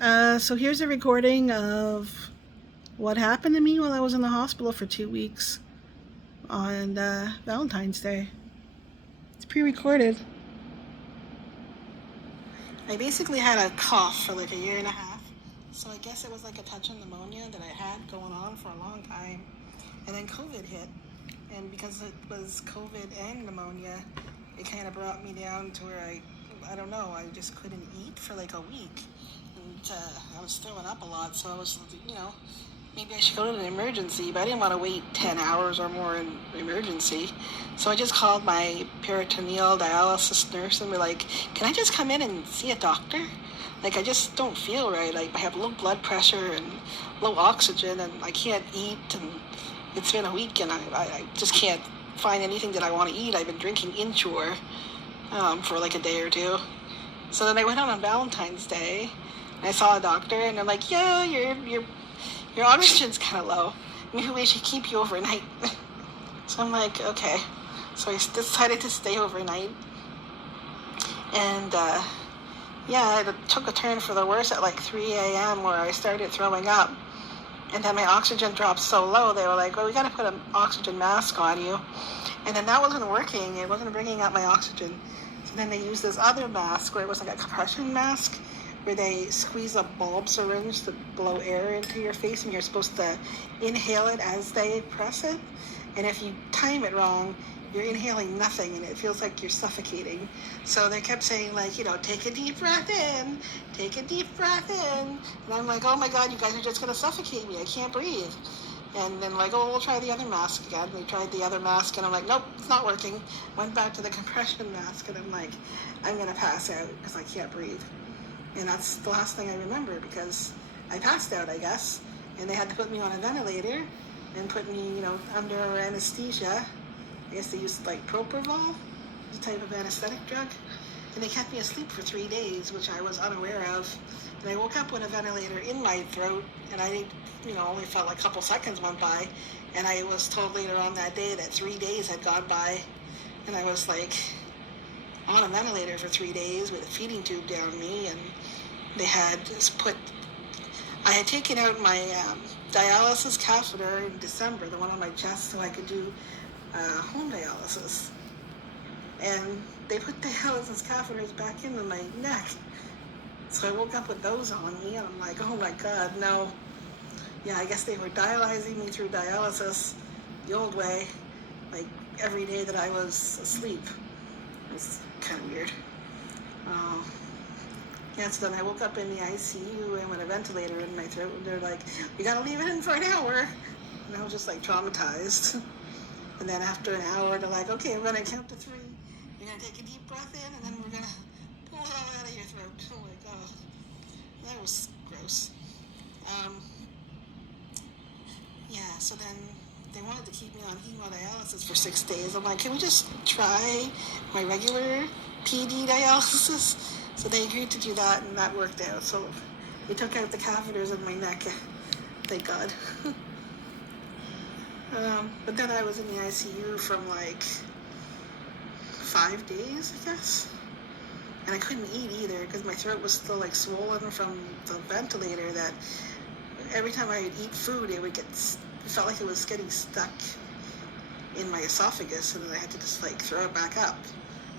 So here's a recording of what happened to me while I was in the hospital for 2 weeks on Valentine's Day. It's pre recorded. I basically had a cough for like a year and a half. So I guess it was like a touch of pneumonia that I had going on for a long time. And then COVID hit. And because it was COVID and pneumonia, it kind of brought me down to where I don't know, I just couldn't eat for like a week. And I was throwing up a lot. So I was, maybe I should go to an emergency, but I didn't want to wait 10 hours or more in emergency. So I just called my peritoneal dialysis nurse and we're like, can I just come in and see a doctor? Like, I just don't feel right. Like, I have low blood pressure and low oxygen and I can't eat. And it's been a week and I just can't find anything that I want to eat. I've been drinking Ensure for like a day or two. So then I went out on Valentine's Day and I saw a doctor and they're like, yeah, your oxygen's kind of low. Maybe we should keep you overnight. So I'm like, okay. So I decided to stay overnight. And it took a turn for the worse at like 3 a.m. where I started throwing up. And then my oxygen dropped so low, they were like, well, we got to put an oxygen mask on you. And then that wasn't working. It wasn't bringing up my oxygen. So then they used this other mask where it was like a compression mask where they squeeze a bulb syringe to blow air into your face and you're supposed to inhale it as they press it. And if you time it wrong, you're inhaling nothing and it feels like you're suffocating. So they kept saying like, take a deep breath in, take a deep breath in. And I'm like, oh my God, you guys are just going to suffocate me. I can't breathe. And then like, oh, we'll try the other mask again. They tried the other mask and I'm like, nope, it's not working. Went back to the compression mask and I'm like, I'm going to pass out because I can't breathe. And that's the last thing I remember because I passed out, I guess. And they had to put me on a ventilator and put me, under anesthesia. I guess they used like propofol, a type of anesthetic drug. And they kept me asleep for 3 days, which I was unaware of. And I woke up with a ventilator in my throat, and I, only felt like a couple seconds went by. And I was told later on that day that 3 days had gone by. And I was like on a ventilator for 3 days with a feeding tube down me. And they had just I had taken out my dialysis catheter in December, the one on my chest, so I could do home dialysis. And they put dialysis catheters back into my neck. So I woke up with those on me, and I'm like, oh my God, no. Yeah, I guess they were dialyzing me through dialysis the old way, like every day that I was asleep. It was kind of weird. So then I woke up in the ICU and with a ventilator in my throat, and they're like, you gotta leave it in for an hour. And I was just like traumatized. And then after an hour, they're like, okay, we're gonna count to 3. You're gonna take a deep breath in, and then we're gonna pull it all out of your throat. Oh my God, that was gross. So then they wanted to keep me on hemodialysis for 6 days. I'm like, can we just try my regular PD dialysis? So they agreed to do that, and that worked out. So they took out the catheters in my neck. Thank God. But then I was in the ICU from like 5 days, I guess. And I couldn't eat either because my throat was still like swollen from the ventilator that every time I would eat food, it felt like it was getting stuck in my esophagus and then I had to just like throw it back up.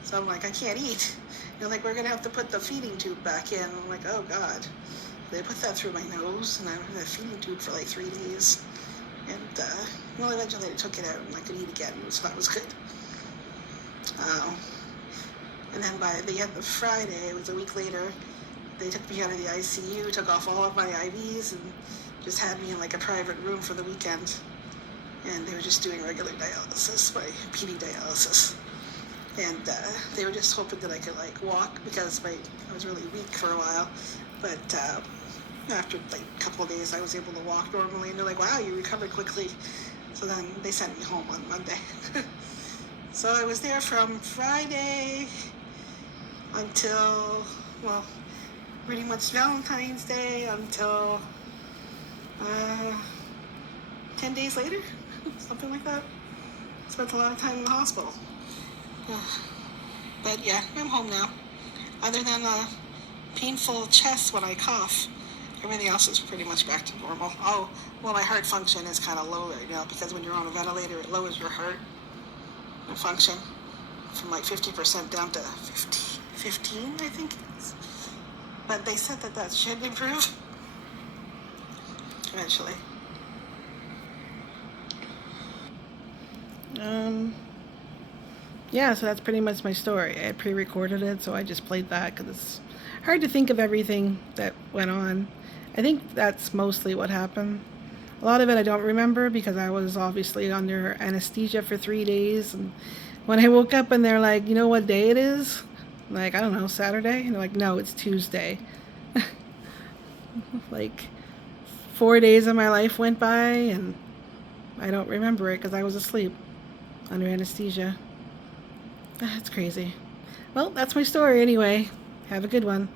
So I'm like, I can't eat. They're like, we're going to have to put the feeding tube back in. I'm like, oh God. They put that through my nose and I had a feeding tube for like 3 days. And eventually they took it out and I could eat again, so that was good. And then by the end of Friday, it was a week later, they took me out of the ICU, took off all of my IVs, and just had me in like a private room for the weekend. And they were just doing regular dialysis, my PD dialysis. And they were just hoping that I could like walk because I was really weak for a while. But after like a couple of days, I was able to walk normally. And they're like, wow, you recovered quickly. So then they sent me home on Monday. So I was there from Friday until, pretty much Valentine's Day until 10 days later, something like that. Spent a lot of time in the hospital. But yeah, I'm home now. Other than a painful chest when I cough, Everything else is pretty much back to normal. Oh, well, my heart function is kind of low right now because when you're on a ventilator, it lowers your heart function from like 50% down to 15, I think it is. But they said that that should improve eventually. Yeah, so that's pretty much my story. I pre-recorded it, so I just played that because it's hard to think of everything that went on. I think that's mostly what happened. A lot of it I don't remember because I was obviously under anesthesia for 3 days. And when I woke up and they're like, you know what day it is? I'm like, I don't know, Saturday? And they're like, no, it's Tuesday. Like 4 days of my life went by and I don't remember it because I was asleep under anesthesia. That's crazy. Well, that's my story anyway. Have a good one.